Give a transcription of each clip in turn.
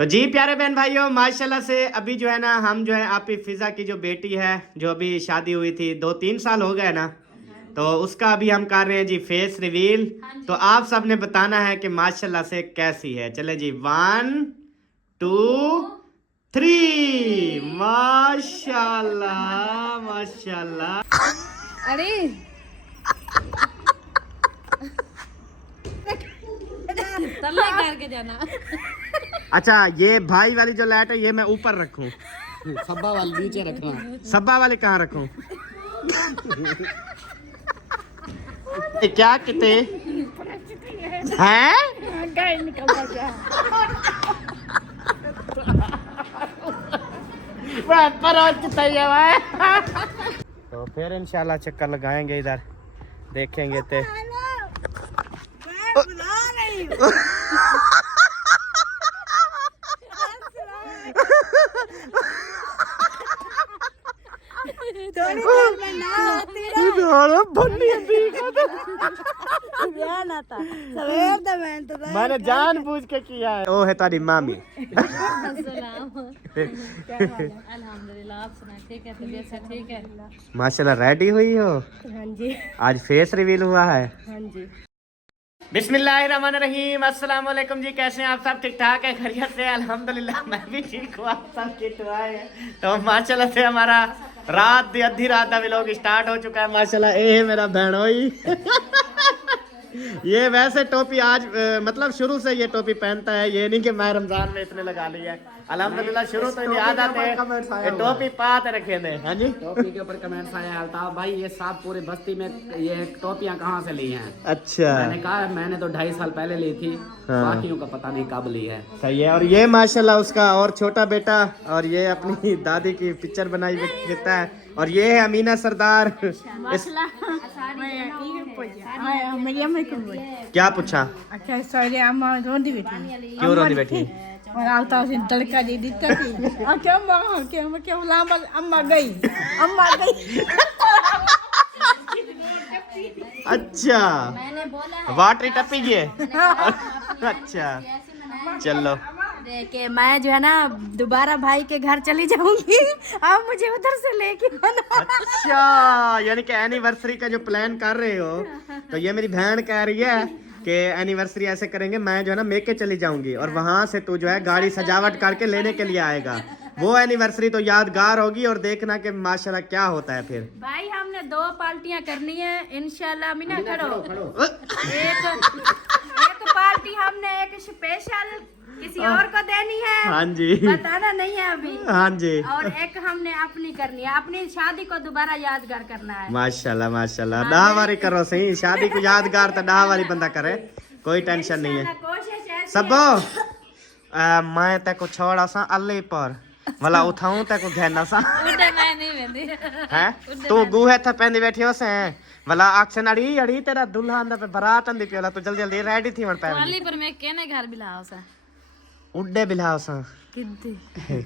तो जी प्यारे बहन भाइयों, माशाल्लाह से अभी जो है ना हम जो है आपकी फिजा की जो बेटी है जो अभी शादी हुई थी 2-3 साल हो गए ना, तो उसका अभी हम कर रहे हैं जी फेस रिवील। तो आप सब ने बताना है कि माशाल्लाह से कैसी है। चले जी 1 2 3। माशाल्लाह माशाल्लाह। अरे तल्ला करके जाना। अच्छा, ये भाई वाली जो लाइट है ये मैं ऊपर रखूं? सब्बा वाली नीचे रखना। सब्बा वाले कहाँ रखूं? ये क्या किते हैं? तो फिर इंशाल्लाह चक्कर लगाएंगे इधर, देखेंगे ते मैंने जानबूझ के किया है। ओ है तारी मामी। अल्हम्दुलिल्लाह, आप सुनाए ठीक है? तबीयत सब ठीक है? माशाल्लाह रेडी हुई हो? हाँ जी, आज फेस रिवील हुआ है। हाँ जी। बिस्मिल्लाहिर्रहमानिर्रहीम। अस्सलाम वालेकुम जी, कैसे हैं आप सब? ठीक ठाक है, खैरियत से? अल्हम्दुलिल्लाह मैं भी ठीक हूँ, आप सब ठीक है। तो माशाल्लाह से हमारा रात आधी रात का व्लॉग स्टार्ट हो चुका है। माशाल्लाह ये है मेरा बहनोई। ये वैसे टोपी आज मतलब शुरू से ये टोपी पहनता है, ये नहीं कि मैं रमजान में इसने लगा ली है। अल्हम्दुलिल्लाह शुरू तो याद आते हैं ये टोपी पाते रखे थे। हाँ जी, टोपी के ऊपर कमेंट्स आया अल्ताफ भाई ये सब पूरी बस्ती में ये टोपियां कहाँ से ली हैं? अच्छा, मैंने कहा मैंने तो 2.5 साल पहले ली थी, हाँ। बाकियों का पता नहीं कब ली है। सही है। और ये माशाल्लाह उसका और छोटा बेटा, और ये अपनी दादी की पिक्चर बनाई देता है। और ये है अमीना सरदार। क्या पूछा? अच्छा सॉरी अम्मा रोंदी बैठी क्यों रोनी बैठी? और आता उसे तड़का दे दी तभी क्या लामा अम्मा गई अच्छा, वाटरी टप्पी गए। अच्छा चलो, कि मैं जो है ना दोबारा भाई के घर चली जाऊंगी, आप मुझे उधर से लेके आना। अच्छा यानी कि एनिवर्सरी का जो प्लान कर रहे हो, तो ये मेरी बहन कह रही है कि एनिवर्सरी ऐसे करेंगे, मैं जो है ना मेके चली जाऊंगी और वहां से तू जो है गाड़ी सजावट करके लेने के लिए आएगा। वो एनिवर्सरी तो यादगार होगी और देखना कि माशाल्लाह क्या होता है फिर। भाई हमने 2 पार्टियां करनी है इंशाल्लाह। मीना खड़ो। एक पार्टी हमने एक स्पेशल किसी और को देनी है, हाँ जी, बताना नहीं है अभी। हाँ जी। और एक हमने अपनी करनी है, अपनी शादी को दोबारा यादगार करना है। माशाल्लाह माशाल्लाह, 10 बारी करो सही, शादी को यादगार तो 10 बारी बंदा करे, कोई टेंशन नहीं है। कोशिश ऐसी सबो मैं तेको छोड़ा सा अल्ले पर वाला उठाऊं तेको घेना सा उड़े मैं नहीं वेंदी है। तू गुहे था पेंदी बैठी हो से वाला अक्सन अड़ी अड़ी तेरा दुल्हा अंदर पे बारात अंदी पियोला, तू जल्दी जल्दी रेडी थी वन पे वाली पर मैं केने घर बिलाओ सा उड्डे बिलाओ सा किद्दी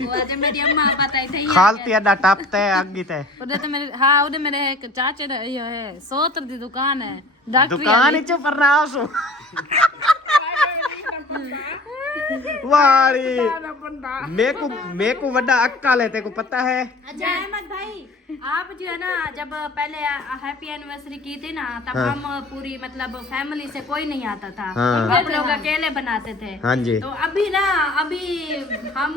वो आज मेरी अम्मा बताई थी खालती अड्डा टपते अग्गी ते उधर तो मेरे हाँ उधर मेरे एक चाचे ये है सोत्र दी दुकान है डॉक्टरी दुकान इच पर ना सो वाली मेको वड्डा अक्का लेते को पता है। अच्छा अहमद भाई, आप जो है ना जब पहले हैप्पी एनिवर्सरी की थी ना तब हम पूरी मतलब फैमिली से कोई नहीं आता था, आप लोग अकेले बनाते थे। हाँ जी, तो अभी ना अभी हम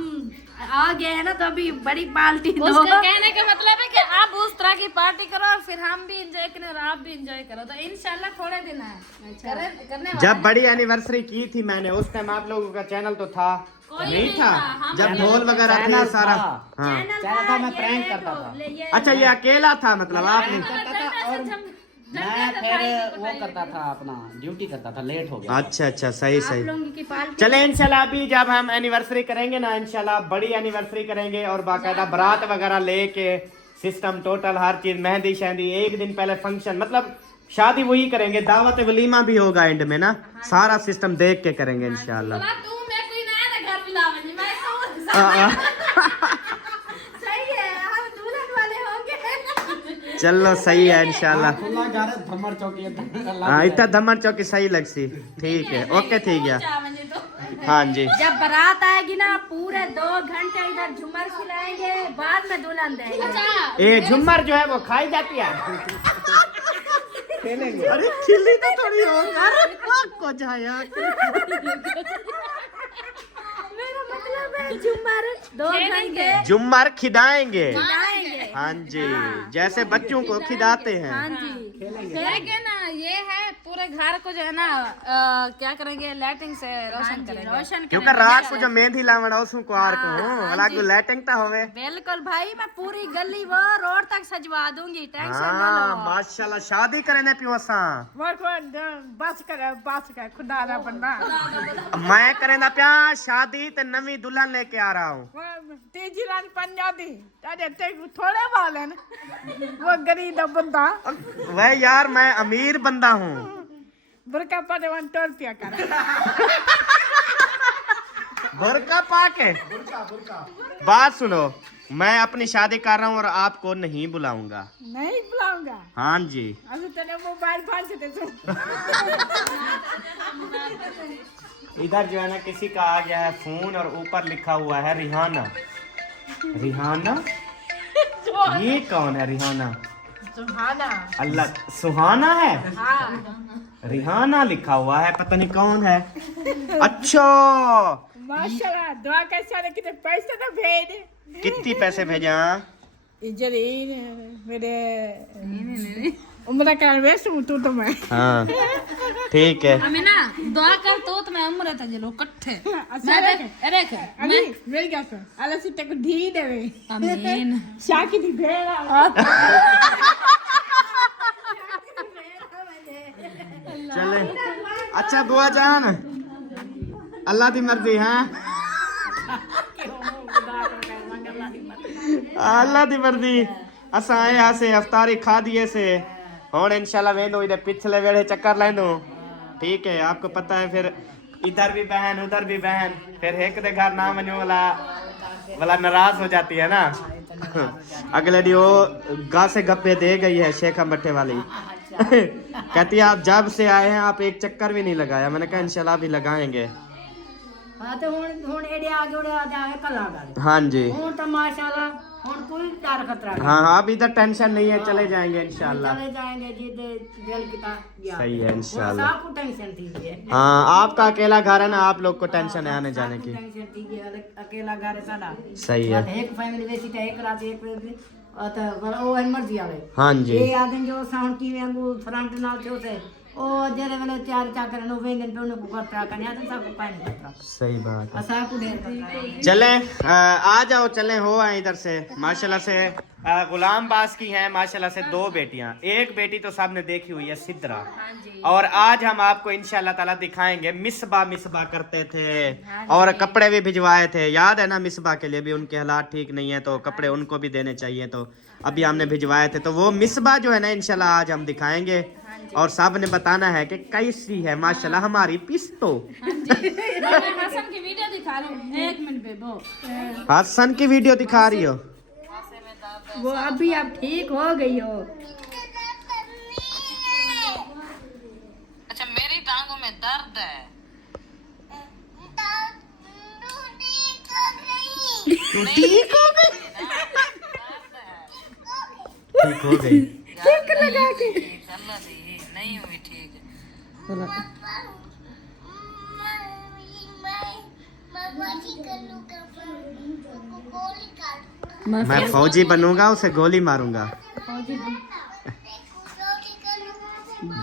आ गए हैं ना, तो अभी बड़ी पार्टी दो। उसका कहने का मतलब है कि आप उस तरह की पार्टी करो और फिर हम भी एंजॉय करें और आप भी एंजॉय करो। तो इंशाल्लाह थोड़े दिन है करने जब बड़ी एनिवर्सरी की थी मैंने उस टाइम आप लोगों का चैनल तो था नहीं था, जब ढोल वगैरह थी सारा। हाँ चैनल था, मैं प्रैंक करता था। अच्छा, ये अकेला था मतलब आपने? मैं फिर वो करता था, अपना ड्यूटी करता था, लेट हो गया। अच्छा अच्छा, सही सही। लोगों की पार्टी चले इंशाल्लाह अभी जब हम एनिवर्सरी करेंगे ना, इंशाल्लाह बड़ी एनिवर्सरी करेंगे और बाकायदा बारात वगैरह लेके सिस्टम टोटल हर चीज, मेहंदी शहंदी, एक दिन पहले फंक्शन, मतलब शादी वही करेंगे, दावत वलीमा भी होगा एंड में ना, सारा सिस्टम देख के करेंगे इंशाल्लाह। तू मैं कोई ना घर बिलावे मैं सही है, हम दुल्हन वाले होंगे। चलो सही है इंशाल्लाह। धमर चौकी हाँ इतना धमर चौकी सही लगसी, ठीक है, ओके ठीक है। हाँ जी। जब बारात आएगी ना पूरे 2 घंटे इधर झूमर खिलाएंगे, बाद में दुल्हन देंगे। ये झुमर जो है वो खाई जाती है। अरे खिल्ली तो थोड़ी हो को जाया। मेरा मतलब है झूमर 2 घंटे झुमर खिदाएंगे। खिलाएंगे। हाँ जी, जैसे बच्चों को खिदाते हैं। हाँ जी। लेकिन ये है पूरे घर को जो है ना क्या करेंगे, लाइटिंग से रोशन करेंगे। रोशन क्योंकि रात को जो मेहंदी लावण उसको कुआर को अलग लाइटिंग तो होवे। बिल्कुल भाई, मैं पूरी गली वो रोड तक सजवा दूंगी, टेंशन ना हाँ लो। माशाल्लाह, शादी करने पियो असा। बस कर खुदा दा बंदा मैं करे ना प्या शादी ते नवी दुल्हन लेके आ रहा हूँ। तेजी लान पंजाबी ताजे ते थोड़े वाले ने वो गरीब दा बंदा वह यार मैं अमीर बंदा हूँ। बुरका पाटे वन टोल पिया कर बुरका पाके बात सुनो, मैं अपनी शादी कर रहा हूँ और आपको नहीं बुलाऊंगा। नहीं बुलाऊंगा। हाँ जी। अभी तेरे मोबाइल फोन से ते इधर जो है ना किसी का आ गया है फोन और ऊपर लिखा हुआ है रिहाना। रिहाना? ये कौन है रिहाना? सुहाना। अल्लाह, सुहाना है? रिहाना लिखा हुआ है, पता नहीं कौन है। अच्छा, माशाल्लाह, दुआ कैसे ने कितने पैसे तो भेज। कितनी पैसे भेजा? इजरी मेरे उम्र का वेस्ट हूं तू तो मैं। हाँ ठीक है। हमें ना दुआ कर तो मैं उम्र था जलो कट्ठे अच्छा मैं अरे अभी मेरी क्या कर अल्लाह से तेको धी देवे। आमीन। शाकी दी भेड़ा चले, अच्छा बुआ जान, अल्लाह दी मर्जी। हाँ अल्लाह दी मर्जी। असा आए यहाँ से अफ्तारी खा दिए से और इंशाल्लाह वेंदो इधर पिछले वेड़े चक्कर लेंदो। ठीक है, आपको पता है फिर इधर भी बहन उधर भी बहन, फिर एक दे घर ना मनो वाला नाराज हो जाती है ना। अगले दिन वो गा से गप्पे दे गई है शेखा भट्टे वाली। कहती है आप जब से आए हैं आप एक चक्कर भी नहीं लगाया। मैंने कहा इंशाल्लाह भी लगाएंगे। हाँ तो हुन एडे आगे उड़े आ जाए कल आ गए। हाँ जी। हुन तो माशाल्लाह हुन कोई डर खतरा नहीं। हाँ हाँ, अब इधर टेंशन नहीं है, चले जाएंगे इंशाल्लाह। चले जाएंगे जी दिल की सही है इंशाल्लाह। आपको टेंशन दीजिए। हाँ, आपका अकेला घर है ना, आप लोग को टेंशन है आने जाने की। टेंशन दीजिए, अकेला घर है साडा। सही है। एक फैमिली वैसी तो एक रात एक तो वो मर्जी आवे। हाँ जी। ये आदमी जो साउंड की वेंगू फ्रंट नाल थे उसे ओ जेरे वेले तैयार चा करनो वेंदन पे उनको खतरा कन्या तो सब पानी खतरा। सही बात है। असा को देर खतरा। चले आ जाओ, चले हो आए इधर से। माशाल्लाह से गुलाम बास की हैं माशाल्लाह से 2 बेटियां। एक बेटी तो सबने देखी हुई है सिद्रा, और आज हम आपको इंशाल्लाह ताला दिखाएंगे। मिसबा करते थे और कपड़े भी भिजवाए थे, याद है ना? मिसबा के लिए भी उनके हालात ठीक नहीं है तो कपड़े उनको भी देने चाहिए, तो अभी हमने भिजवाए थे। तो वो मिसबा जो है ना इंशाल्लाह आज हम दिखाएंगे और सब ने बताना है कि कैसी है माशाल्लाह हमारी पिस्तो। हसन की वीडियो दिखा रहा हूँ 1 मिनट बेबो। हसन की वीडियो दिखा रही हो? वो अभी अब ठीक हो गई हो। अच्छा मेरी टांगों में दर्द है। ठीक हो गई। ठीक हो गई। ठीक लगा के नहीं हुई ठीक। मैं फौजी बनूंगा, उसे गोली मारूंगा,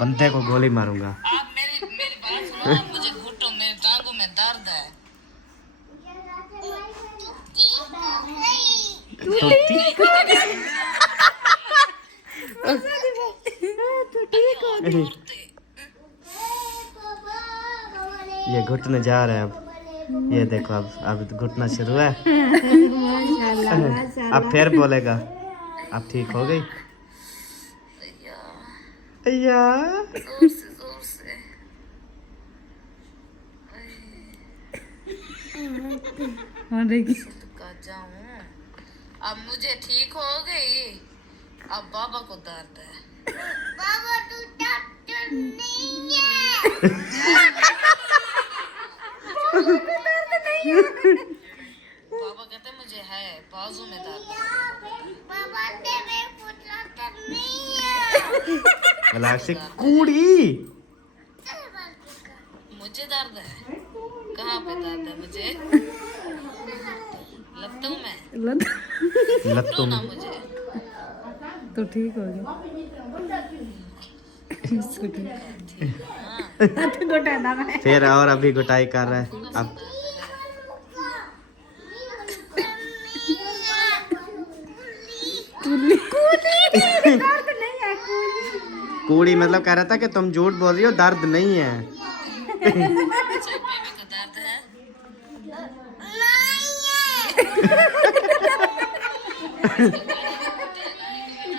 बंदे को गोली मारूंगा। आप मेरी बात सुनो, आप मुझे घुटो, मेरी टांगों में दर्द है। ये घुटने जा रहे हैं अब। ये देखो अब घुटना शुरू है। अब फिर बोलेगा। अब ठीक हो गई। जोर से जाऊं। अब मुझे ठीक हो गई। अब बाबा को दर्द है। बाबा तू डॉक्टर नहीं है। पापा कहते मुझे है बाजू में दर्द से कूड़ी मुझे दर्द है कहाँ पे दर्द है मुझे लत्तों में लत्तों ना में मुझे तो ठीक हो गया फिर और अभी गुटाई कर रहा है अब कूड़ी मतलब कह रहा था कि तुम झूठ बोल रही हो, दर्द नहीं है। बेबी को दर्द है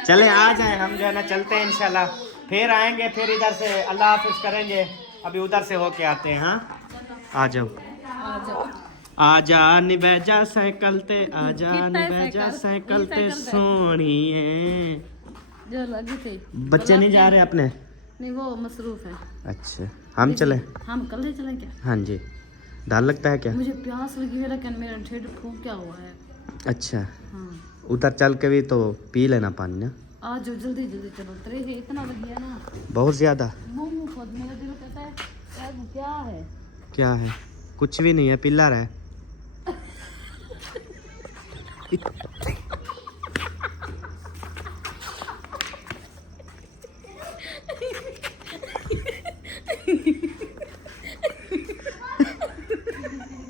चले आ जाए हम जो है ना, चलते हैं इंशाल्लाह, फिर आएंगे, फिर इधर से अल्लाह हाफिज करेंगे, अभी उधर से होके आते हैं। हाँ आ जाओ आजा निबैजा साइकिल ते, आजा निबैजा साइकिल ते सोनी है। जो लगी थी बच्चे नहीं जा रहे अपने? नहीं वो मसरूफ है। अच्छा हम चले? हम कल ही चलें क्या? हाँ जी। डर लगता है क्या? मुझे प्यास लगी है लेकिन मेरा ढिड फूक क्या हुआ है। अच्छा हाँ उधर चल के भी तो पी लेना पानी ना। आज जो जल्दी जल्दी चलो, तेरे से इतना लग गया ना बहुत ज्यादा। मुंह खुद मेरा दिल कहता है यार क्या है। क्या है? कुछ भी नहीं है, पिल्लर है।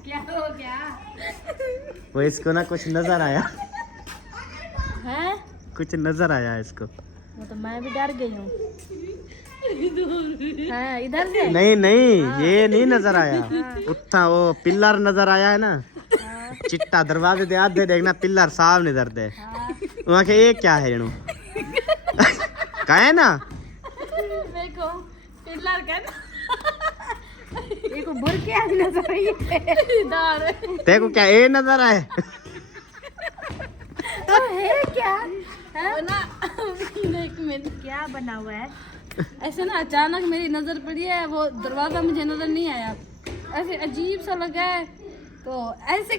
क्या हो गया वो इसको ना कुछ नजर आया है? कुछ नजर आया इसको। वो तो मैं भी डर गई हूँ। हाँ, इधर से नहीं नहीं ये नहीं नजर आया, उत्था वो पिल्लर नजर आया है ना, चिट्टा दरवाजे दे आधे देखना पिल्लर साफ नजर दे। वहाँ के ये क्या है जणू का है ना, देखो पिल्लर का देखो भर के आज नजर आई है। देखो क्या ये नजर आए। तो है क्या है? ना एक मिनट क्या बना हुआ है? ऐसे ना अचानक मेरी नजर पड़ी है, वो दरवाजा मुझे नजर नहीं आया, ऐसे अजीब सा लगा है तो ऐसे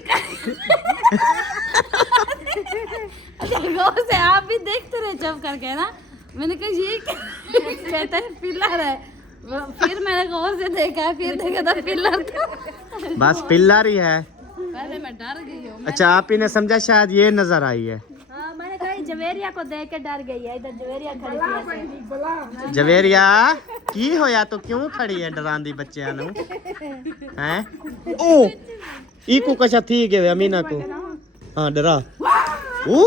गौर से आप भी देखते रहे जब करके ना। मैंने कहा ये कहता है पिल्लर है, फिर मैंने गौर से देखा, फिर देखा था पिल्लर था। बस पिल्लर ही है। पहले मैं डर गई हूँ। अच्छा आप ही ने समझा शायद ये नजर आई है। हाँ मैंने कहा जवेरिया को देख के डर गई है। इधर जवेरिया खड़ी थी ऐसे। जवेरिया की होया तो क्यों खड़ी है डरांदी बच्चियां नु हैं? ओ इको कशा थी के अमीना को हाँ डरा। ओ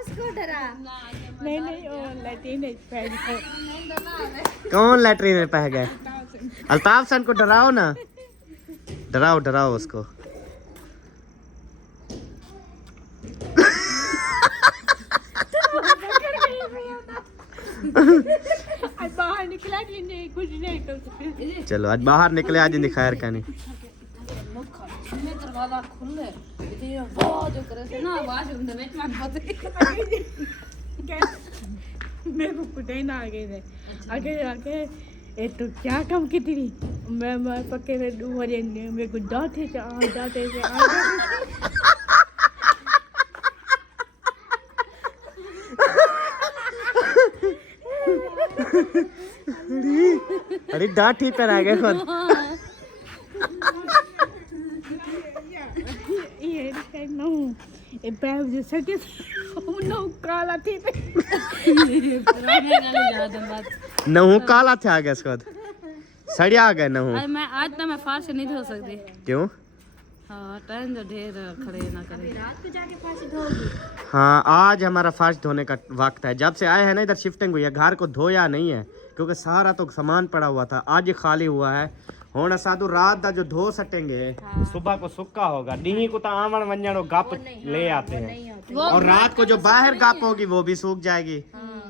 उसको डरा। नहीं नहीं वो लैट्रिन पैड को कौन लैट्रिन में पह गए? अल्ताफ सन को डराओ ना, डराओ डराओ उसको। बाहर निकला नहीं कुछ नहीं कर। चलो आज बाहर निकले, आज नहीं खैर का नहीं। दरवाजा खुले इतनी आवाज करे थे ना, आवाज उनके बीच में मेरे को कुटे ना आगे थे आगे आगे ये तो क्या काम की थी। मैं पक्के मेरे को डांटे से अरे डांटी पर आ गए खुद। ये नो ये पैर जो सके नो काला थी नहू काला थे आ गए इसके बाद सड़िया आ गए नहू। आज तो मैं फारसी नहीं धो सकती। क्यों? हाँ टाइम तो ढेर खड़े ना करे। रात को जाके फांसी धोगी। हाँ आज हमारा फास्ट धोने का वक्त है। जब से आए हैं ना इधर शिफ्टिंग हुई है, घर को धोया नहीं है क्योंकि सारा तो सामान पड़ा हुआ था, आज खाली हुआ है। हुण साधु रात दा जो धो सटेंगे सुबह को सुक्का होगा, डी को तो आवन वंजन गप ले आते हैं, और रात को जो बाहर गप होगी वो भी सूख जाएगी।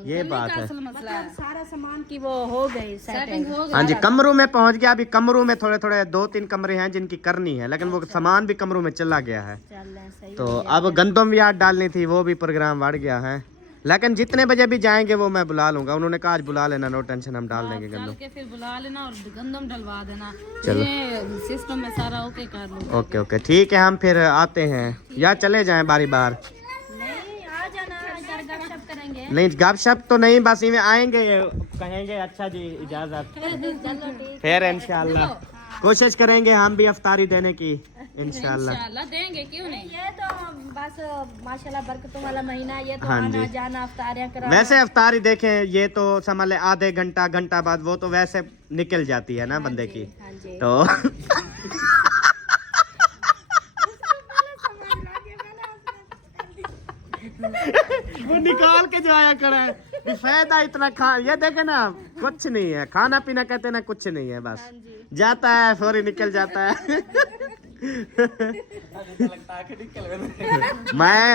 ये बात है। मसला है सारा सामान की वो हो गई सेटिंग हो हाँ जी कमरों में पहुंच गया। अभी कमरों में थोड़े थोड़े 2-3 कमरे हैं जिनकी करनी है, लेकिन वो सामान भी कमरों में चला गया है। चल सही। तो अब गंदम भी याद डालनी थी, वो भी प्रोग्राम बढ़ गया है। लेकिन जितने बजे भी जाएंगे वो मैं बुला लूंगा, उन्होंने कहा आज बुला लेना, नो टेंशन, हम डाल देंगे चल गंदम। के फिर बुला लेना और गंदम डलवा देना। चलो। ये सिस्टम में सारा ओके कर लूंगा। ओके ओके ठीक है, हम फिर आते हैं या चले जाएं बारी बार? नहीं आ जाना, इधर गपशप करेंगे। नहीं गपशप तो नहीं, बस इन्हें आएंगे कहेंगे अच्छा जी इजाजत, चलो ठीक। फिर इंशाल्लाह कोशिश करेंगे हम भी अफ्तारी देने की इंशाल्लाह। इंशाल्लाह देंगे, क्यों नहीं। ये तो बस माशाल्लाह बरकतों वाला महीना, ये तो हाँ आना जी। जाना अफ्तारियां करा। वैसे अफ्तारी देखें ये तो समझ ले आधे घंटा बाद वो तो वैसे निकल जाती है ना बंदे की, हाँ जी। तो वो निकाल के जो आया करा है भी फायदा इतना खा, ये देखे ना कुछ नहीं है, खाना पीना कहते ना कुछ नहीं है, बस जाता है फौरी निकल जाता है।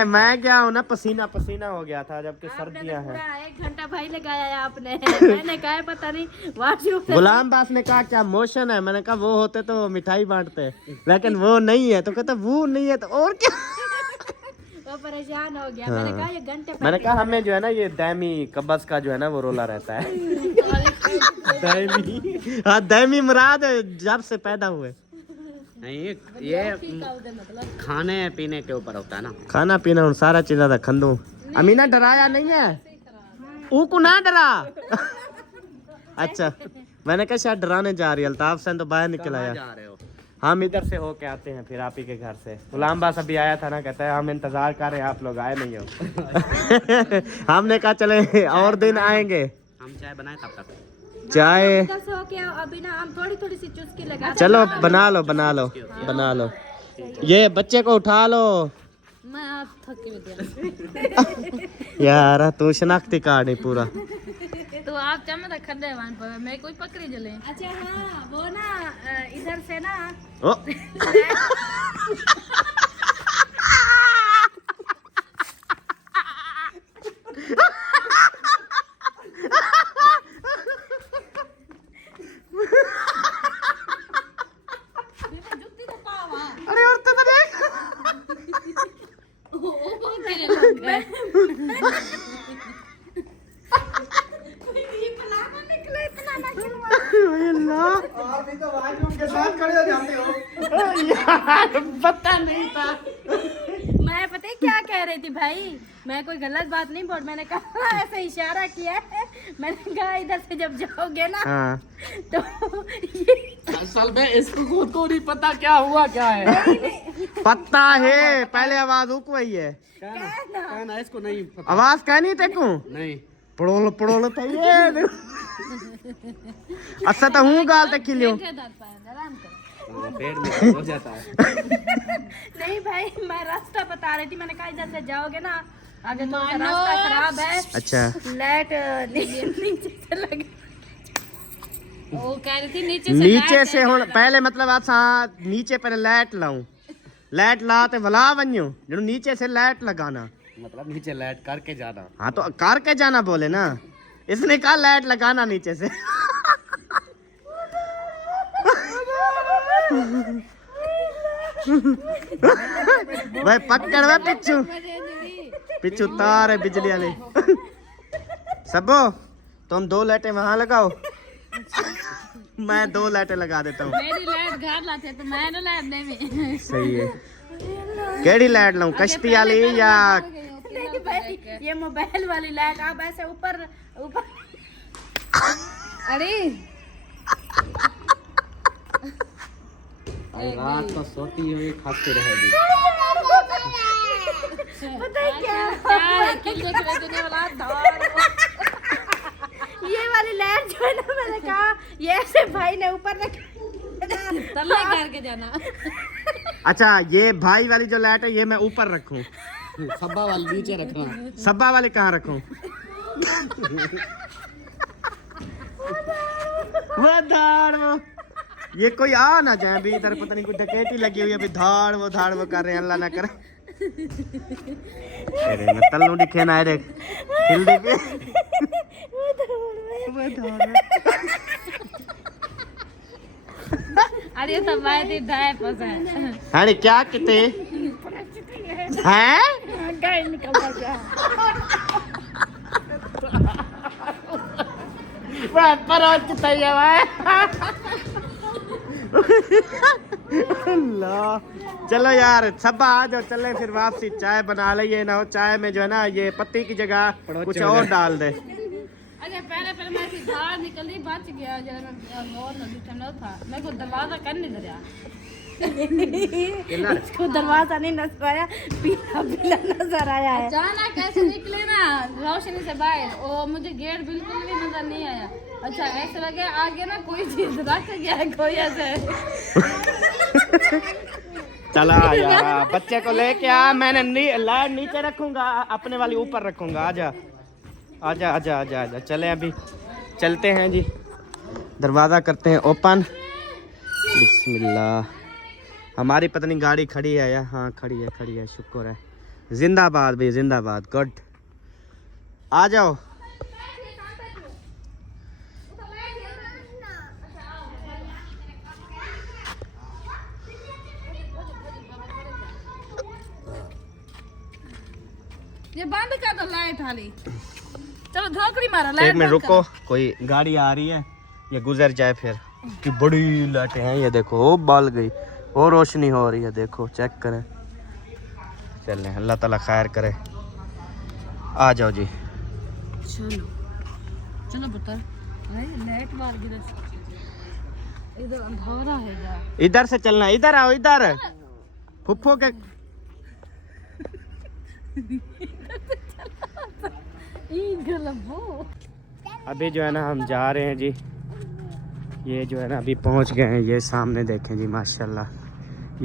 मैं क्या हूँ ना, पसीना पसीना हो गया था जबकि सर्दियाँ हैं। 1 घंटा भाई लगाया है आपने। मैंने कहा पता नहीं वाशरूम पे। गुलाम बास ने कहा क्या मोशन है, मैंने कहा वो होते तो मिठाई बांटते, लेकिन वो नहीं है, तो कहता वो नहीं है तो और क्या। वो परेशान हो गया। हाँ। मैंने कहा ये घंटे मैंने कहा हमें जो है ना ये दैमी कब्ज का जो है ना वो रोला रहता है। दैमी, हाँ दैमी मुराद जब से पैदा हुए। नहीं ये खाने पीने के ऊपर होता है ना। खाना पीना उन सारा चीज़ था खंदू। अमीना डराया नहीं है, ऊको ना डरा। अच्छा मैंने कहा शायद डराने जा रही है, अल्ताफ से तो बाहर निकल आया। जा रहे हो? हम इधर से होके आते हैं फिर आप ही के घर से। गुलाम बास अभी आया था ना, कहता है हम इंतजार कर रहे हैं, आप लोग आए नहीं हो। हमने कहा चले और दिन आएंगे। हम चाय बनाए तब तक। चाय इधर से होके आओ, अभी ना हम थोड़ी थोड़ी सी चुस्की लगा। चलो बना लो बना लो बना लो, ये बच्चे को उठा लो। मैं आप थकी हुई थी। यार तू शनाख्ती कार्ड है पूरा। तो आप क्या मैं खड्डे वन पर मैं कोई पकड़ी जले। अच्छा हाँ वो ना इधर से ना ओ अरे और तो देख आप तो वाशरूम के साथ खड़े हो जाते हो। यार पता नहीं था। मैं पता है क्या कह रही थी भाई, मैं कोई गलत बात नहीं बोल, मैंने कहा ऐसे इशारा किया है, मैंने कहा इधर से जब जाओगे ना हाँ तो ये असल में इसको खुद को नहीं पता क्या हुआ क्या है। पता है, पहले आवाज उकवाई है, कहना इसको नहीं पता। आवाज कहनी तेको नहीं पड़ोल पड़ोल था ये। अच्छा तो हूँ गाल तक खिलियो। पेट में हो जाता है। नहीं भाई मैं रास्ता बता रही थी, मैंने कहा इधर से जाओगे ना आगे तो रास्ता खराब है। अच्छा लाइट नीचे से लगे। वो कह रही थी नीचे से हो पहले मतलब अच्छा नीचे पर लाइट लाऊं, लाइट ला ते वला वन्यो जो नीचे से लाइट लगाना, मतलब नीचे लाइट करके जाना। हाँ तो करके जाना बोले ना, इसने कहा लाइट लगाना नीचे से। भाई पकड़ वे पिच्छू पिच्छू तार है बिजली वाले। सबो तुम 2 लाइटें वहां लगाओ, मैं 2 लाइटें लगा देता हूँ। मेरी लाइट घर लाते तो मैं ना लाइट नहीं। सही है, केड़ी लाइट लाऊं, कश्ती वाली या नहीं भाई ये मोबाइल वाली लाइट, आप ऐसे ऊपर ऊपर। अरे रात को सोती हुई खाती रहेगी। पता है क्या ये वाली लाइट जो है ना, मैंने कहा ये ऐसे भाई ने ऊपर तल्ले करके जाना। अच्छा ये भाई वाली जो लाइट है ये मैं ऊपर रखूं, सब्बा वाली नीचे रखना। सब्बा वाली कहाँ रखूं? वो धाड़ वो ये कोई आ ना जाए अभी इधर, पता नहीं कोई डकैती लगी हुई है अभी, धाड़ वो कर रहे हैं, अल्लाह ना करे। अरे मैं तल्लू दिखे ना देख हिल देखे वो धाड़। अरे सब भाई थी ढाई पसंद। हाने क्या किते हैं गाय निकल गया। चलो यार सब आ जाओ, चले फिर वापसी। चाय बना ले, ये ना हो चाय में जो है ना ये पत्ती की जगह कुछ और डाल दे। अच्छा पहले मैं ऐसी बाहर निकली, बच गया जरा और नदी ठंडा था, मेरे को दरवाजा कर नहीं दरिया, इसको दरवाजा नहीं नजर आया, पीला पीला नजर आया है। अचानक कैसे निकले ना रोशनी से बाहर, ओ मुझे गेट बिल्कुल भी नजर नहीं आया। अच्छा ऐसे लगे आगे ना कोई चीज रख गया है, कोई ऐसे चला यार बच्चे को लेके आ, मैंने लाइट नीचे रखूंगा, अपने वाली ऊपर रखूंगा। आजा आजा आजा आजा आजा, चले अभी चलते हैं जी, दरवाज़ा करते हैं ओपन। बिस्मिल्लाह। हमारी पत्नी गाड़ी खड़ी है या? हाँ खड़ी है, शुक्र है। जिंदाबाद भाई जिंदाबाद, गुड। आ जाओ। ये बंद कर दो लाइट वाली, चलो धोकड़ी मारो एक लाइट मिनट बंद रुको, कोई गाड़ी आ रही है, ये गुजर जाए फिर। कि बड़ी लाइटें हैं ये देखो, वो बल गई, वो रोशनी हो रही है, देखो चेक करें। चलें, अल्लाह ताला खैर करे। आ जाओ जी। चलो चलो बता लाइट मार गिर, इधर अंधेरा है जा, इधर से चलना, इधर आओ, इधर फुफ्फो के। अभी जो है ना हम जा रहे हैं जी, ये जो है ना अभी पहुंच गए हैं, ये सामने देखें जी माशाल्लाह।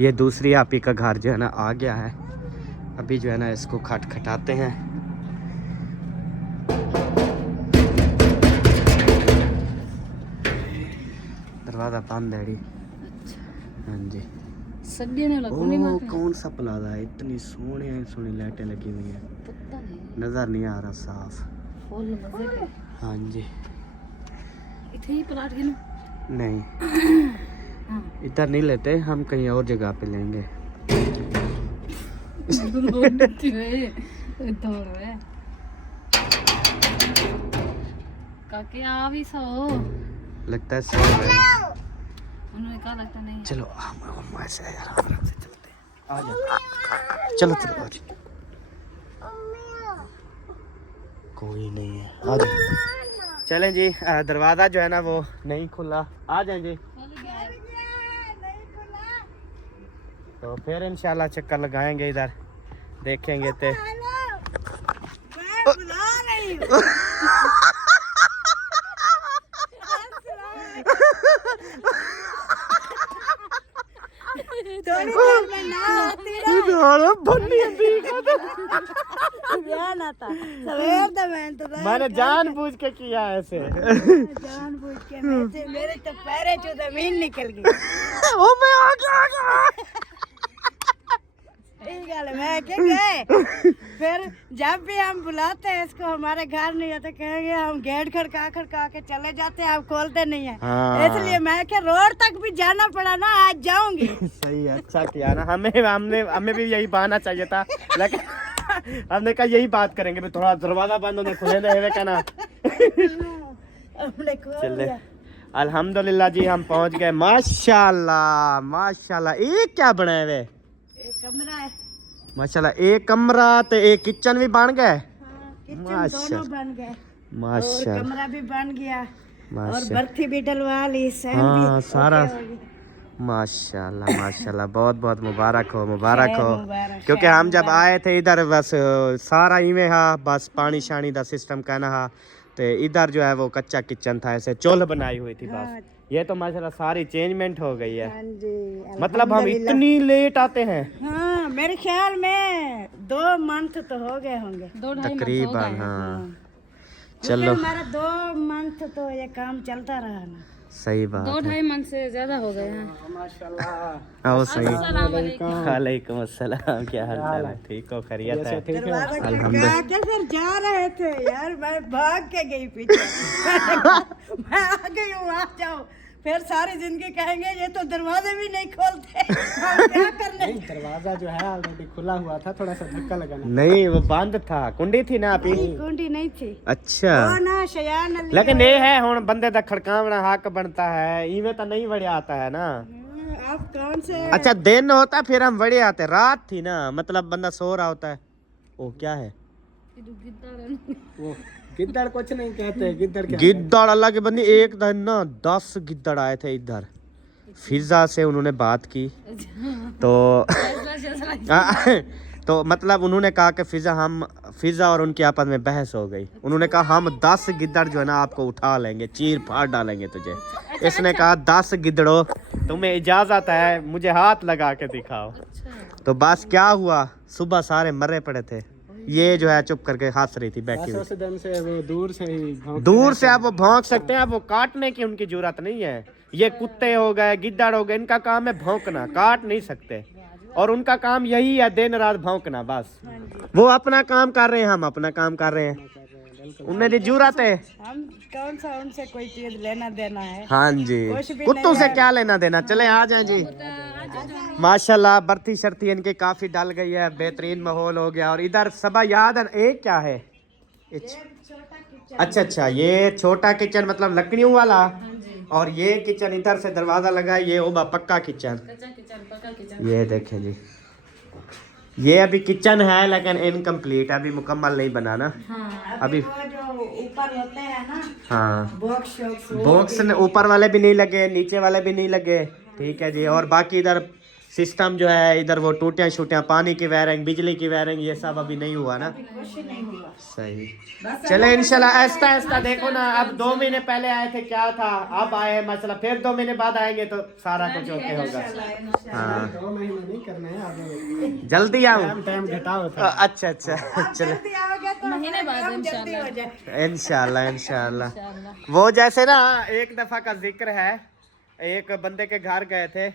ये दूसरी आपी का घर जो है ना आ गया है, अभी जो है ना इसको खटखटाते हैं। दरवाजा बंद है जी। हाँ जी। ओह कौन सा प्लाजा है, इतनी सोनी लाइटें लगी हुई हैं, नजर नहीं आ रहा साफ। हाँ जी। नहीं इधर नहीं लेते हम, कहीं और जगह पे लेंगे। काके आ भी सो लगता है सो गए। उन्होंने कहा लगता नहीं। चलो हम ऐसे आराम से चलते हैं। आ जाओ, चलो चलो आ जाओ। कोई नहीं है, आ जाओ। चलें जी, दरवाज़ा जो है ना वो नहीं खुला, आ जाएं जी। तो फिर इंशाल्लाह चक्कर लगाएंगे इधर, देखेंगे ते। मैंने जानबूझ के किया ऐसे, जानबूझ के मेरे तो पैरे जो जमीन निकल गई। ओ मैं आ गया। मैं क्या गए, फिर जब भी हम बुलाते हैं इसको, हमारे घर नहीं आते, कहेंगे हम गेट खड़का के चले जाते हैं, आप खोलते नहीं है। हाँ। इसलिए मैं क्या रोड तक भी जाना पड़ा ना, आज जाऊंगी। सही है, अच्छा किया ना। हमें भी यही बहाना चाहिए था, लेकिन हमने कहा यही बात करेंगे, भी थोड़ा दरवाजा बंद होने खुले रहे क्या ना। हमने खोल चले दिया। अल्हम्दुलिल्लाह जी, हम पहुंच गए। माशाल्लाह माशाल्लाह। एक क्या बनाए हुए, एक कमरा है माशाल्लाह, एक कमरा तो एक किचन भी बन गए। किचन दोनों बन गए, और माशाल्लाह कमरा भी बन गया, और माशाल्लाह। बर्थी भी डलवा ली, सहन हाँ, भी सारा। ओके हो गया। माशाल्लाह माशाल्लाह, बहुत बहुत मुबारक हो, मुबारक हो। मुबारक, क्योंकि हम जब आए थे इधर बस सारा इवें हा, बस पानी शानी का सिस्टम कहना हा, तो इधर जो है वो कच्चा किचन था, ऐसे चूल्ह बनाई हुई थी बस। ये तो माशाल्लाह सारी चेंजमेंट हो गई है। हाँ जी, मतलब हम इतनी लेट आते हैं। हाँ मेरे ख्याल में 2 मंथ तो हो गए होंगे, तकरीबन। हाँ क्योंकि चलो, हमारा 2 मंथ तो ये काम चलता रहा ना। सही बात है। 2-2.5 मंथ से ज्यादा हो गए हैं। आओ सही। वालेकुम अस्सलाम, क्या हाल चाल है? ठीक हो, खैरियत है? दरवाजा अल्हम्दुलिल्लाह। खटखटा के फिर जा रहे थे यार, मैं भाग के गई पीछे। मैं आ गई हूँ, आ जाओ। फिर सारी जिंदगी कहेंगे ये तो दरवाजे भी नहीं खोलते, हम क्या करने दरवाजा जो है ऑलरेडी खुला हुआ था, थोड़ा सा धक्का लगाना। नहीं वो बंद था, कुंडी थी ना आपकी। कुंडी नहीं थी अच्छा ना शयान लेकिन ये है हुन बंदे दा खड़कावना हक बनता है, इवे तो नहीं बड़े आता है ना। आप कौन से अच्छा दिन होता फिर हम बड़े आते, रात थी ना मतलब बंदा सो रहा होता है। ओ क्या है वो गिद्दड़ कुछ नहीं कहते, गिद्दड़ क्या गिद्दड़ अल्लाह के बंदी। एक दिन ना 10 गिद्दड़ आए थे इधर, फिजा से उन्होंने बात की तो तो मतलब उन्होंने कहा कि फिजा और उनकी आपस में बहस हो गई। उन्होंने कहा हम 10 गिद्दड़ जो है ना आपको उठा लेंगे, चीर फाड़ डालेंगे तुझे। इसने कहा 10 गिद्दड़ों तुम्हें इजाजत है, मुझे हाथ लगा के दिखाओ। तो बस क्या हुआ, सुबह सारे मरे पड़े थे, ये जो है चुप करके हंस रही थी बैठी हुई। उस दिन से वो दूर से ही दूर से आप वो भौंक सकते हैं, आप वो काटने की उनकी जरूरत नहीं है। ये कुत्ते हो गए, गिद्दड़ हो गए, इनका काम है भौंकना, काट नहीं सकते। और उनका काम यही है दिन रात भौंकना बस। वो अपना काम कर रहे हैं, हम अपना काम कर रहे हैं, उन्हें जो जरूरत है। हम कौन सा उनसे कोई चीज लेना देना है। हाँ जी, कुत्तों से क्या लेना देना। चले आ जाएं जी। माशाल्लाह बर्ती शर्ती इनकी काफी डल गई है, बेहतरीन माहौल हो गया। और इधर सबा याद है एक क्या है, अच्छा ये छोटा किचन मतलब लकड़ियों वाला, और ये किचन इधर से दरवाजा लगा है, ये ओबा पक्का किचन। ये देखें जी, ये अभी किचन है लेकिन इनकम्प्लीट, अभी मुकम्मल नहीं बना ना। अभी जो ऊपर होते हैं ना हाँ बॉक्स ऊपर वाले भी नहीं लगे, नीचे वाले भी नहीं लगे, ठीक है जी। और बाकी इधर सिस्टम जो है, इधर वो टूटियां शूटियां, पानी की वायरिंग, बिजली की वायरिंग, ये सब अभी नहीं हुआ ना। सही, चले इंशाल्लाह ऐसा ऐसा। देखो ना अब 2 महीने पहले आए थे क्या था, अब आए हैं माशाल्लाह, फिर 2 महीने बाद आएंगे तो सारा कुछ ओके होगा। हाँ 2 महीने नहीं करना है, आगे जल्दी आओ, टाइम घटाओ था। अच्छा चलो महीने बाद इंशाल्लाह। इंशाल्लाह। वो जैसे ना एक दफा का जिक्र है, एक बंदे के घर गए थे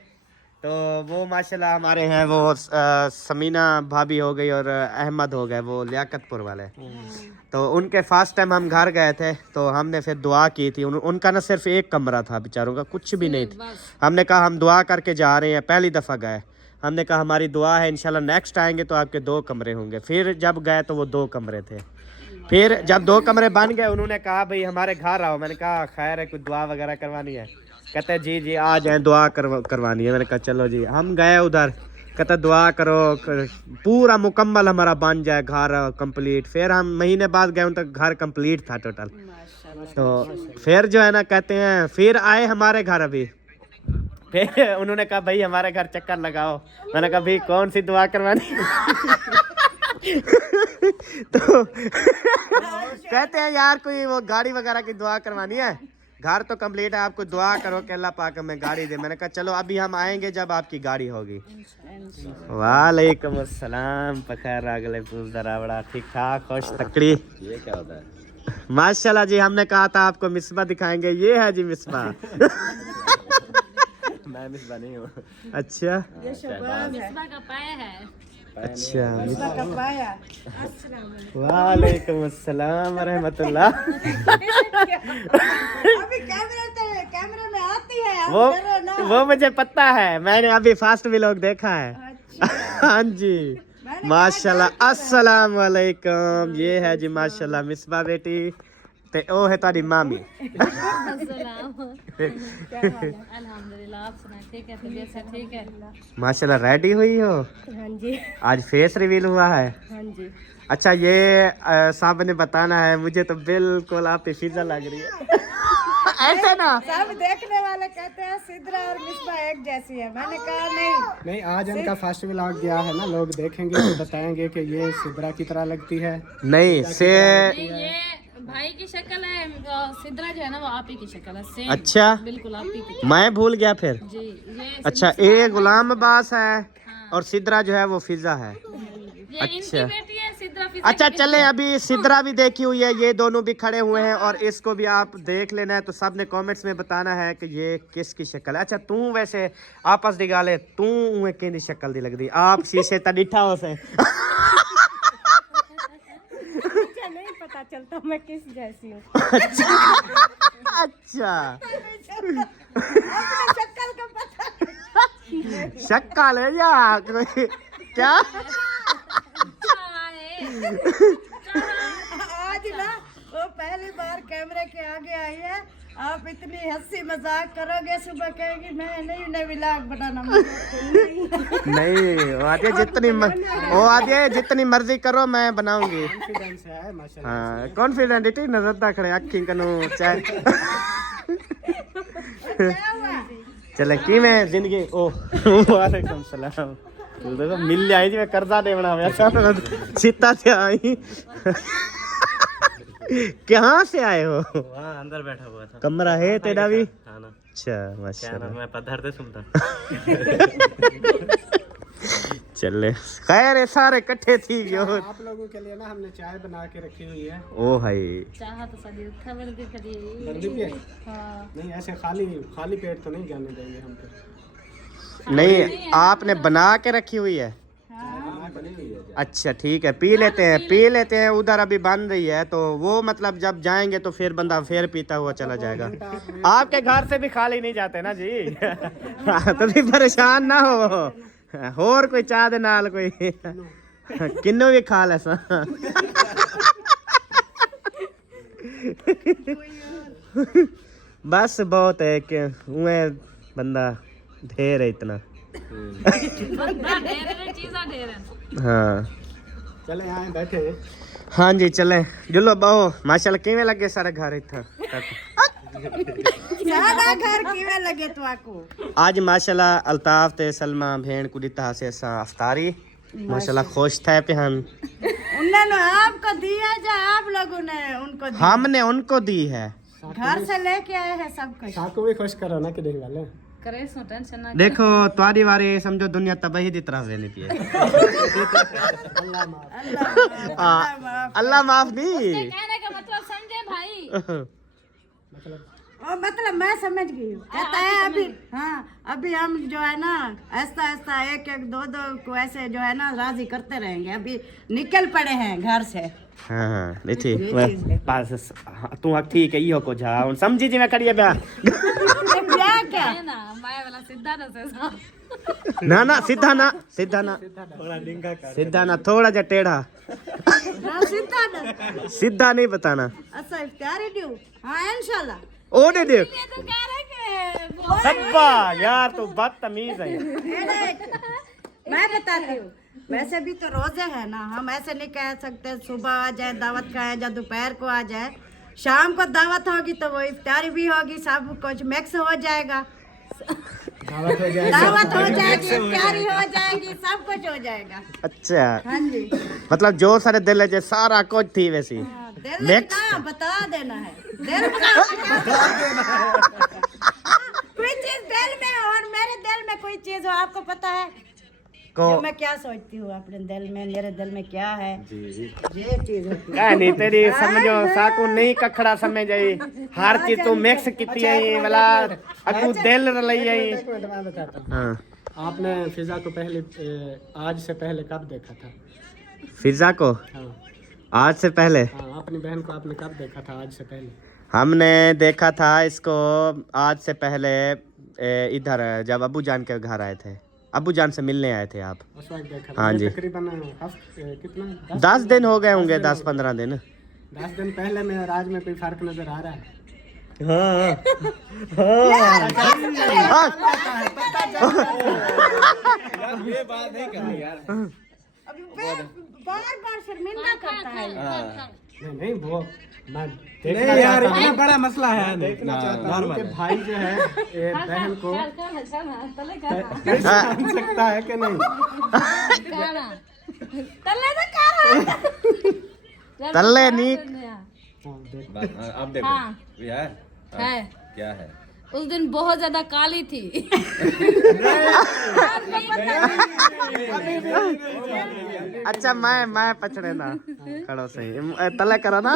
तो वो माशाल्लाह हमारे हैं वो समीना भाभी हो गई और अहमद हो गए, वो लियाकतपुर वाले। तो उनके फर्स्ट टाइम हम घर गए थे तो हमने फिर दुआ की थी। उनका ना सिर्फ एक कमरा था बेचारों का, कुछ भी नहीं था। हमने कहा हम दुआ करके जा रहे हैं, पहली दफ़ा गए, हमने कहा हमारी दुआ है इंशाल्लाह नेक्स्ट आएंगे तो आपके 2 कमरे होंगे। फिर जब गए तो वो 2 कमरे थे। फिर जब 2 कमरे बन गए उन्होंने कहा भाई हमारे घर आओ। मैंने कहा खैर है, कुछ दुआ वगैरह करवानी है? कहते जी आ जाए, दुआ करवानी है। मैंने कहा चलो जी। हम गए उधर, कहते दुआ करो पूरा मुकम्मल हमारा बन जाए घर कंप्लीट। फिर हम महीने बाद गए, उन तक घर कंप्लीट था टोटल। तो फिर जो है ना कहते हैं फिर आए हमारे घर अभी, फिर उन्होंने कहा भाई हमारे घर चक्कर लगाओ। मैंने कहा भाई कौन सी दुआ करवानी तो कहते हैं यार कोई वो गाड़ी वगैरह की दुआ करवानी है, घर तो कंप्लीट है, आपको दुआ करो कि अल्लाह पाक हमें गाड़ी दे। मैंने कहा चलो अभी हम आएंगे जब आपकी गाड़ी होगी। वालेकुम अस्सलाम, पखैर अगले पूछ दरावड़ा, ठीक ठाक, खुश तकड़ी। ये क्या होता है? माशाल्लाह जी, हमने कहा था आपको मिसबा दिखाएंगे, ये है जी मिसबा। मैं मिसबा नहीं हूँ। अच्छा ये शहबाज है। मिसबा का पाया है। अच्छा, मिसबा का पाया। वालेकुम अस्सलाम रहमतुल्लाह। अभी कैमरे में आती है, आप करो ना। वो मुझे पता है, मैंने अभी फास्ट व्लॉग देखा है। हाँ जी माशाल्लाह। अस्सलाम वालेकुम। ये है जी माशाल्लाह मिसबा बेटी, ते ओ है तारी मामी। अल्हम्दुलिल्लाह, आप सुनाए ठीक है? तबीयत से ठीक है? माशाल्लाह रेडी हुई हो? हाँ जी आज फेस रिवील हुआ है? हाँ जी। अच्छा ये साहब ने बताना है, मुझे तो बिल्कुल आप पे फिजा लग रही है। ऐसे ना सब देखने वाले कहते हैं सिद्रा और मिसबा एक जैसी है। मैंने कहा नहीं, आज इनका फर्स्ट व्लॉग गया है ना, लोग देखेंगे तो बताएंगे कि ये सिद्रा की तरह लगती है। नहीं से ये भाई की शक्ल है, सिद्रा जो है ना वो आप ही की शक्ल है, सेम। अच्छा बिल्कुल आप ही की। मैं भूल गया फिर। जी ये अच्छा ये गुलाम अब्बास है और सिद्रा जो है वो फिजा है। ये अच्छा। इनकी बेटी है सिद्रा। फिजा अच्छा की चले, अभी सिद्रा भी देखी हुई है, ये दोनों भी खड़े हुए हैं और इसको भी आप देख लेना है। तो सब ने कमेंट्स में बताना है कि ये किसकी शक्ल है। अच्छा तू वैसे आपस दी गाले तू किहदी शक्ल दी लगदी? आप शीशे त डिठा हो से मुझे नहीं पता चलता मैं किस जैसी हूँ। अच्छा अपने शक्ल का पता शक्का ले जा कोई क्या आज ना वो पहली बार कैमरे के आगे आई है। आप इतनी हंसी मजाक करोगे, सुबह कहेगी मैं नहीं व्लॉग बनाना। नहीं वो आती है जितनी मर्जी करो मैं बनाऊंगी। कॉन्फिडेंस है माशाल्लाह। हाँ कॉन्फिडेंट नजर खड़े अखी कनु चाहे चले की मैं जिंदगी ओ वालेकुम सलाम देखो मिल आई जी मैं कर्जा देवना मैं सीता से आई कहाँ से आए हो? वहाँ अंदर बैठा हुआ था। कमरा है तेरा भी? हाँ ना। अच्छा माशाल्लाह। मैं पत्थर से सुनता। चले खैर है सारे इकट्ठे थी गयो। आप लोगों के लिए ना हमने चाय बना के रखी हुई है। ओ भाई चाह तो सदी खबर दी करी। जल्दी पे हाँ नहीं, ऐसे खाली पेट तो नहीं जाने देंगे हम तो। नहीं आपने बना के रखी हुई है? बनी हुई है। अच्छा ठीक है पी लेते हैं उधर अभी बन रही है तो वो मतलब जब जाएंगे तो फिर बंदा फिर पीता हुआ चला जाएगा। आपके घर से भी खाली नहीं जाते ना जी तो भी परेशान ना हो और कोई चाह दे नाल कोई किन्नो भी खा ले सा बस बहुत है कि उन्हें बंदा ढेर है इतना। हाँ चले यहाँ बैठे। हाँ जी चले जुलो बहु माशाल्लाह किवें लगे सारे घर इतना सारा घर किवे लगे तो आपको? आज माशाल्लाह अल्ताफ ते सलमा भेण को दिता से असा अफ्तारी माशाल्लाह खुश थे पहन। उन्होंने आपको दिया जा आप लोगों ने उनको दिया? हमने उनको दी है। घर से लेके आए हैं सब कुछ। साकू भी खुश करो ना कि देख वाले। करे सो टेंशन ना। देखो तुम्हारी बारे समझो दुनिया तबाही की तरफ रहनी पिए। अल्लाह माफ नहीं कहने का मतलब समझे भाई। मतलब मैं समझ गई हूँ। कहता है अभी हाँ अभी हम जो है ना ऐसा ऐसा एक एक दो दो को ऐसे जो है ना राजी करते रहेंगे। अभी निकल पड़े हैं घर से। हाँ देखी बस तू ठीक है इहो को जा उन समझी जी मैं करिए ब्याह ब्याह क्या है ना माया वाला सीधा ना से ना सीधा ना थोड़ा जा टेढ़ा हाँ, सीधा ना सीधा नहीं बताना। अच्छा इफ्तारी ड्यू हाँ इंशाल्लाह ओ दे दे तो कह रहे कि सब्बा यार तू बदतमीज है। मैं बताती हूँ वैसे भी तो रोजे है ना, हम ऐसे नहीं कह सकते सुबह आ जाए दावत खाए या दोपहर को आ जाए। शाम को दावत होगी तो वो इफ्तारी भी होगी, सब कुछ मिक्स हो जाएगा। दावत हो जाएगी इफ्तारी हो जाएगी सब कुछ हो जाएगा। अच्छा हाँ जी मतलब जो सारे दिल है सारा कुछ थी वैसी दिल में ना बता देना है दिल कोई चीज दिल में और मेरे दिल में कोई चीज हो आपको पता है को मैं क्या सोचती हूँ अपने दिल में मेरे दिल में क्या है ये चीज होती है। क्या नहीं तेरी समझो साकू नहीं कखड़ा समझ आई हर चीज तू मिक्स किती है वाला अकू दिल रलई आई। एक मिनट मैं बताता हूँ। हाँ आपने फिजा को पहले आज से पहले कब देखा था? फिजा को हाँ आज से पहले हाँ अपनी बहन को आपने कब देखा था? आज से पहले हमने देखा था इसको आज से पहले इधर जब अबू जान के घर आए थे, अबू जान से मिलने आए थे आप। उस वक्त देखा हाँ था। जी। तकरीबन कितना 10 दिन हो गए होंगे 10-15 दिन। 10 दिन पहले में और आज में कोई फर्क नजर आ रहा है? ये बात नहीं करनी यार। बार बार शर्मिंदा करता है। नहीं वो मैं नहीं देखना यार चाहता इतना हूँ, बड़ा मसला है देखना चाहता हूँ कि भाई जो है ये बहन को तले का पहचान सकता है कि नहीं। तले तो कह रहा तल्ले नीक हाँ, देख। अब देखो हाँ। यार है क्या है उस दिन बहुत ज्यादा काली थी। अच्छा मैं पछड़े ना खड़ो सही तले करो ना।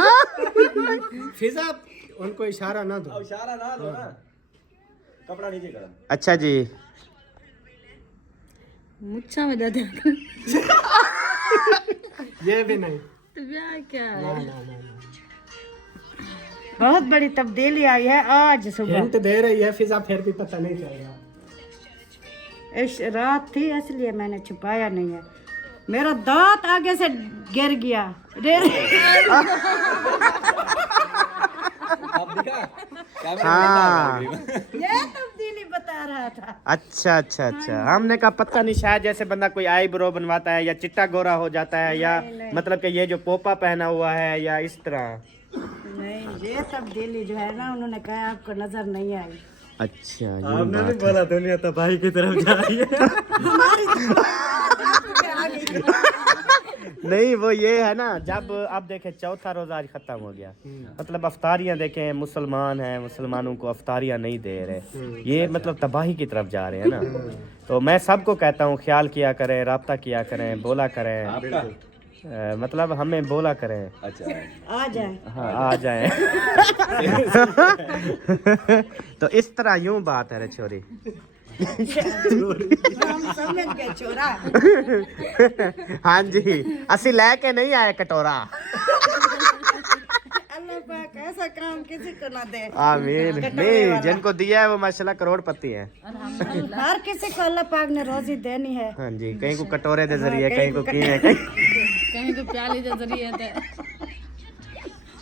फिजा उनको इशारा ना दो। इशारा ना दो ना कपड़ा नीचे करो। अच्छा जी मुच्छा में दादा ये भी नहीं। तो ब्याह क्या है? ना ना ना ना। बहुत बड़ी तब्दीली आई है आज सुबह। हिंट दे रही है फिजा फिर भी पता नहीं चल रहा। इस रात थी इसलिए मैंने छुपाया नहीं है। मेरा दांत आगे से गिर गया। हाँ ये तब्दीली बता रहा था। अच्छा अच्छा अच्छा, हमने कहा पता नहीं शायद जैसे बंदा कोई आईब्रो बनवाता है या चिट्टा गोरा हो जाता है या मतलब कि ये जो पोपा पहना हुआ है या इस तरह। नहीं, ये तब्दीली जो है ना उन्होंने कहा आपको नजर नहीं आई। अच्छा ये आपने बात भी बोला दुनिया तो भाई की तरफ जा रही है। नहीं वो ये है ना, जब आप देखें चौथा रोजा आज खत्म हो गया, मतलब अफ्तारियां देखें, मुसलमान हैं, मुसलमानों को अफ्तारियां नहीं दे रहे, ये मतलब तबाही की तरफ जा रहे हैं ना। तो मैं सबको कहता हूँ ख्याल किया करें, राब्ता किया करें, बोला करें, मतलब हमें बोला करें। अच्छा आ जाए। हाँ आ जाए। तो इस तरह यूं बात है रे छोरी। हम समझ गए छोरा। हाँ जी, असि लेके नहीं आए कटोरा। अल्लाह पाक ऐसा काम किसी को ना दे। आमीन। नहीं, जिनको दिया है वो माशाल्लाह करोड़पति है। हर किसी को अल्लाह पाक ने रोजी देनी है। हाँ जी, कहीं को कटोरे दे जरिए, कहीं को कीने, कहीं को प्याली दे जरिए थे।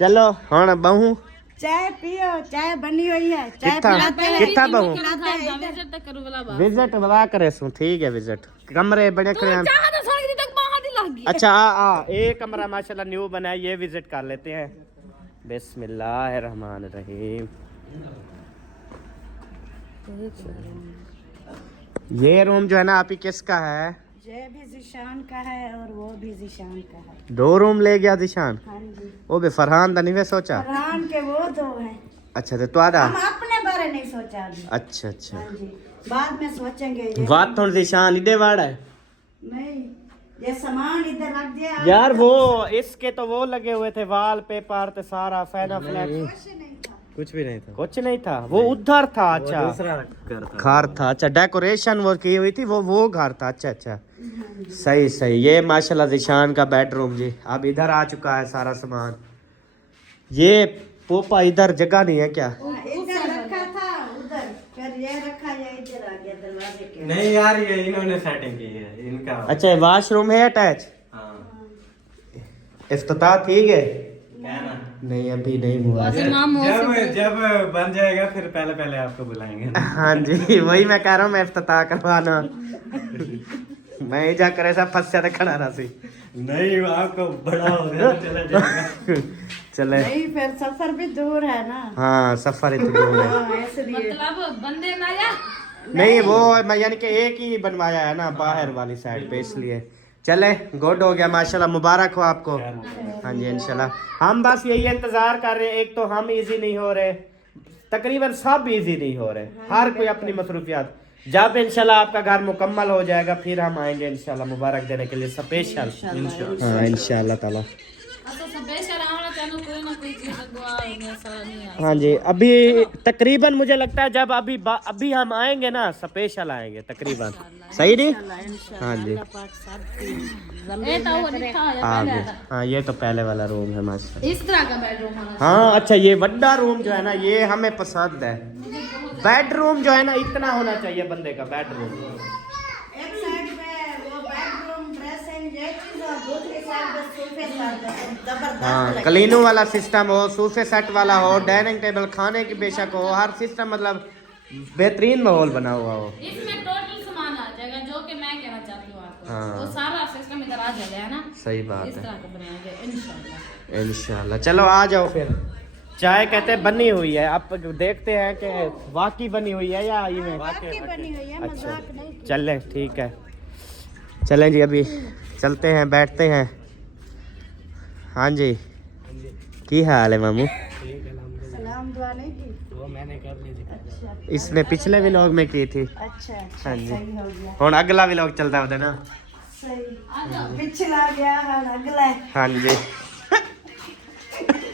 चलो हुण बहु चाय पियो, चाय बनी हुई है, चाय कित्था पिलाते हैं। कित्था बहु विजिट तक करू वाला बात। विजिट बता करे सु। ठीक है, विजिट कमरे बड़े खड़े हैं। चाह तो सड़क तक बाहर ही लग गई। अच्छा आ एक कमरा माशाल्लाह न्यू बना है, ये विजिट कर लेते हैं। बिस्मिल्लाहिर्रहमानिर्रहीम। ये रूम जो है ना आप ही किसका है? ये भी जिशान का है और वो भी जिशान का है। 2 रूम ले गया दिशान। हाँ जी। वो भी फरहान दा नहीं वे सोचा। फरहान के वो 2 हैं। अच्छा तो तुआदा। हम अपने बारे नहीं सोचा अभी। अच्छा अच्छा, हाँ जी, बाद में सोचेंगे। ये बात थोड़ी दिशान इधे वाड़ा है नहीं, ये सामान इधर रख दिया। यार। वो इसके तो वो लगे हुए थे वाल पेपर ते सारा फैना फ्लैट, कुछ भी नहीं था, कुछ नहीं था। वो उधर था। अच्छा दूसरा घर था। घर था। अच्छा डेकोरेशन वो की हुई थी, वो घर था। अच्छा अच्छा, सही सही। ये माशाल्लाह जिशान का बेडरूम जी। अब इधर आ चुका है सारा सामान। ये पोपा इधर जगह नहीं है क्या? इधर रखा था, उधर फिर ये रखा, ये इधर आ गया दरवाजे के। नहीं यार, ये इन्होंने सेटिंग की है इनका। अच्छा ये वॉशरूम है अटैच? हाँ इफ्तिताह ठीक है? क्या ना, नहीं अभी नहीं हुआ। जब बन जाएगा फिर पहले पहले आपको बुलाएंगे। हाँ जी, वही मैं कह रहा हूँ, मैं इफ्तिताह करवाना। मैं ही जा करे सब फंस जाते खड़ा ना सी। नहीं आपको बड़ा हो गया तो चला जाएगा। चले। नहीं, फिर सफर भी दूर है ना। हाँ सफर इतनी दूर है। हाँ, इसलिए मतलब बंदे ना या नहीं वो मैं यानी कि एक ही बनवाया है ना बाहर वाली साइड पे, इसलिए। चले गुड हो गया माशाल्लाह, मुबारक हो आपको। हाँ जी इंशाल्लाह। हम बस यही इंतजार कर रहे हैं, एक तो हम इजी नहीं हो रहे, तकरीबन सब इजी नहीं हो रहे, हर कोई अपनी मसरूफियात। जब इंशाल्लाह आपका घर मुकम्मल हो जाएगा फिर हम आएंगे इंशाल्लाह मुबारक देने के लिए स्पेशल। हाँ इंशाल्लाह ताला। अच्छा स्पेशल आना चाहूँ, कोई ना कोई चीज दुआ में सारा नहीं आ। हाँ जी, अभी तकरीबन मुझे लगता है जब अभी हम आएंगे ना स्पेशल आएंगे तकरीबन। सही नहीं? हाँ जी ए तो वो लिखा है हाँ पहले जी। हाँ ये तो पहले वाला रूम है माशाल्लाह। इस तरह का बेडरूम होना। हाँ अच्छा, ये बड़ा रूम जो है ना ये हमें पसंद है। बेडरूम जो है ना इतना होना चाहिए बंदे का बेडरूम। एक साइड पे वो बेडरूम, ड्रेसिंग, ये चीज, और दूसरी साइड पे सोफे जबरदस्त हाँ लगे। क्लीनो वाला सिस्टम हो, सोफे सेट वाला हो, डाइनिंग टेबल, खाने की बेशक हो, हर सिस्टम मतलब बेहतरीन माहौल बना हुआ हो। इसमें टोटल सामान आ जाएगा जो कि मैं कहना चाहती हूँ आपको। हाँ। वो सारा सिस्टम इधर आ जाएगा, है ना? सही बात इस है तरह का बनाएंगे इंशाल्लाह। इंशाल्लाह। चलो आ जाओ फिर। चाय कहते हैं बनी हुई है, अब देखते हैं कि वाकई बनी हुई है या ये में। बाकी बनी हुई है, अच्छा मजाक नहीं। चलें ठीक है, चलें जी अभी चलते हैं, बैठते हैं। हाँ जी की हाल है मामू? सलाम दुआ नहीं की। वो मैंने कर ली थी। अच्छा इसने पिछले व्लॉग में की थी। अच्छा अच्छा, हाँ जी। सही हो गया, हुण अगला व्लॉग चलता होता ना। सही। पिछला गया हाँ, अगला है। हाँ जी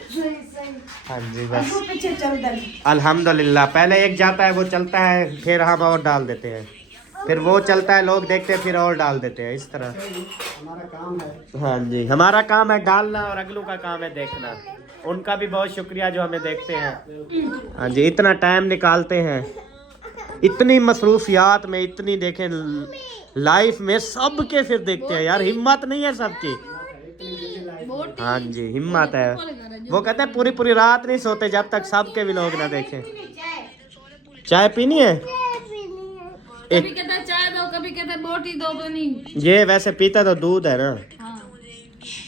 सही सही। हाँ जी बस अब पीछे चल दे। अल्हम्दुलिल्लाह। पहले एक जाता है वो चलता है, फिर हम और डाल देते हैं, फिर वो चलता है, लोग देखते हैं, फिर और डाल देते हैं, इस तरह हमारा काम है। हाँ जी हमारा काम है डालना और अगलों का काम है देखना। उनका भी बहुत शुक्रिया जो हमें देखते हैं। हाँ जी इतना टाइम निकालते हैं। इतनी मसरूफियात में, इतनी देखें लाइफ में सबके फिर देखते हैं यार, हिम्मत नहीं है सबकी। हाँ जी हिम्मत है। वो कहते हैं पूरी पूरी रात नहीं सोते जब तक सबके भी लोग ना देखें। चाय पीनी है? कभी कहता है चाय दो, कभी कहता है बोटी दो, नहीं। ये वैसे पीता तो दूध है ना, हाँ।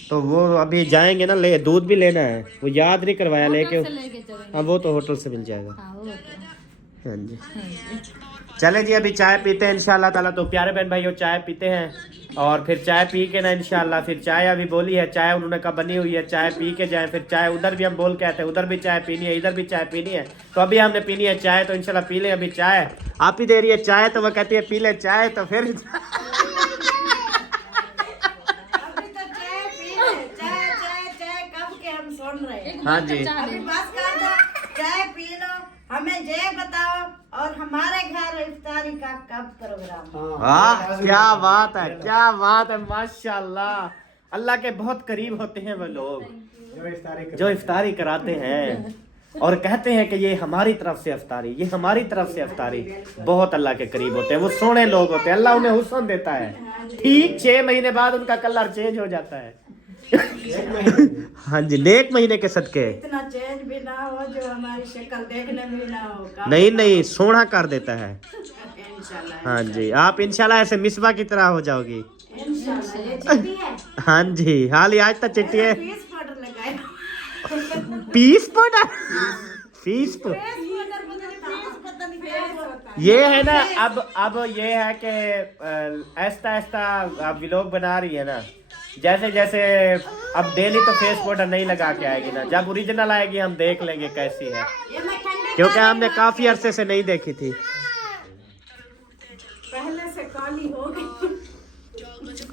तो वो अभी जाएंगे ना, ले दूध भी लेना है, वो याद नहीं करवाया लेके। लेके चलेंगे। हाँ वो तो होटल से मिल जाएगा। हाँ वो तो। हाँ जी चले जी, अभी चाय पीते हैं इंशाल्लाह ताला। तो प्यारे बहन भाइयों चाय पीते हैं और फिर चाय पी के ना इंशाल्लाह, फिर चाय अभी बोली है, चाय उन्होंने कहा बनी हुई है, चाय पी के जाए। फिर चाय उधर भी हम बोल के आते हैं, उधर भी चाय पीनी है, इधर भी चाय पीनी है। तो अभी हमने पीनी है चाय, तो इंशाल्लाह पी लें अभी चाय। आप ही दे रही है चाय, तो वह कहती है पी ले चाय, तो फिर अभी तो चाय पी ले, चाय चाय चाय कब के हम सुन रहे हैं। हाँ जी अभी बस कर दो, चाय पी लो, हमें ये बताओ और हमारे घर इफ्तारी का कब प्रोग्राम? वाह क्या बात है, क्या बात है, माशाल्लाह। अल्लाह के बहुत करीब होते हैं वो लोग जो इफ्तारी कराते हैं और कहते हैं कि ये हमारी तरफ से इफ्तारी, ये हमारी तरफ से इफ्तारी। बहुत अल्लाह के करीब होते हैं, वो सोने लोग होते हैं, अल्लाह उन्हें हुस्न देता है। ठीक 6 महीने बाद उनका कलर चेंज हो जाता है। हाँ जी नेक महीने के सदके। इतना चेंज भी ना हो जो हमारी शक्ल देखने में भी ना हो। नहीं नहीं सोना कर देता है। इंशाल्लाह हाँ जी आप इंशाल्लाह ऐसे मिसबा की तरह हो जाओगी। इंशाल्लाह। ये चिट्ठी है, हाँ जी हाल ही आज तक चिट्ठी है। फीस पाउडर लगाए। पीस पाउडर, फीस पाउडर पता नहीं क्या होता है। ये है ना। अब ये है कि ऐसा ऐसा आप व्लॉग बना रही है ना, जैसे जैसे अब डेली तो फेस पाउडर नहीं लगा के आएगी ना, जब ओरिजिनल आएगी हम देख लेंगे कैसी है, ये मैं ठंडे क्योंकि हमने काफी अरसे से नहीं देखी थी। पहले से काली हो गई।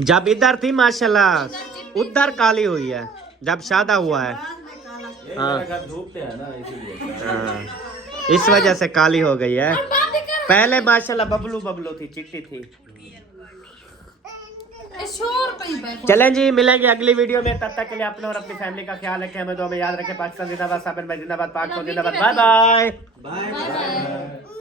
जब इधर थी माशाल्लाह उधर काली हुई है, जब शादा हुआ है। बाद में काला। हाँ हाँ, इस वजह से काली हो गई है। पहले माशाल्लाह बबलू बबलू थी, चिट्टी थी। शोर पे ही बैठो। चलें जी मिलेंगे अगली वीडियो में, तब तक के लिए अपने और अपनी फैमिली का ख्याल रखें, हमें दुआ में याद रखें। पाकिस्तान जिंदाबाद, साबिर भाई जिंदाबाद, पाक जिंदाबाद। Bye bye. Bye bye.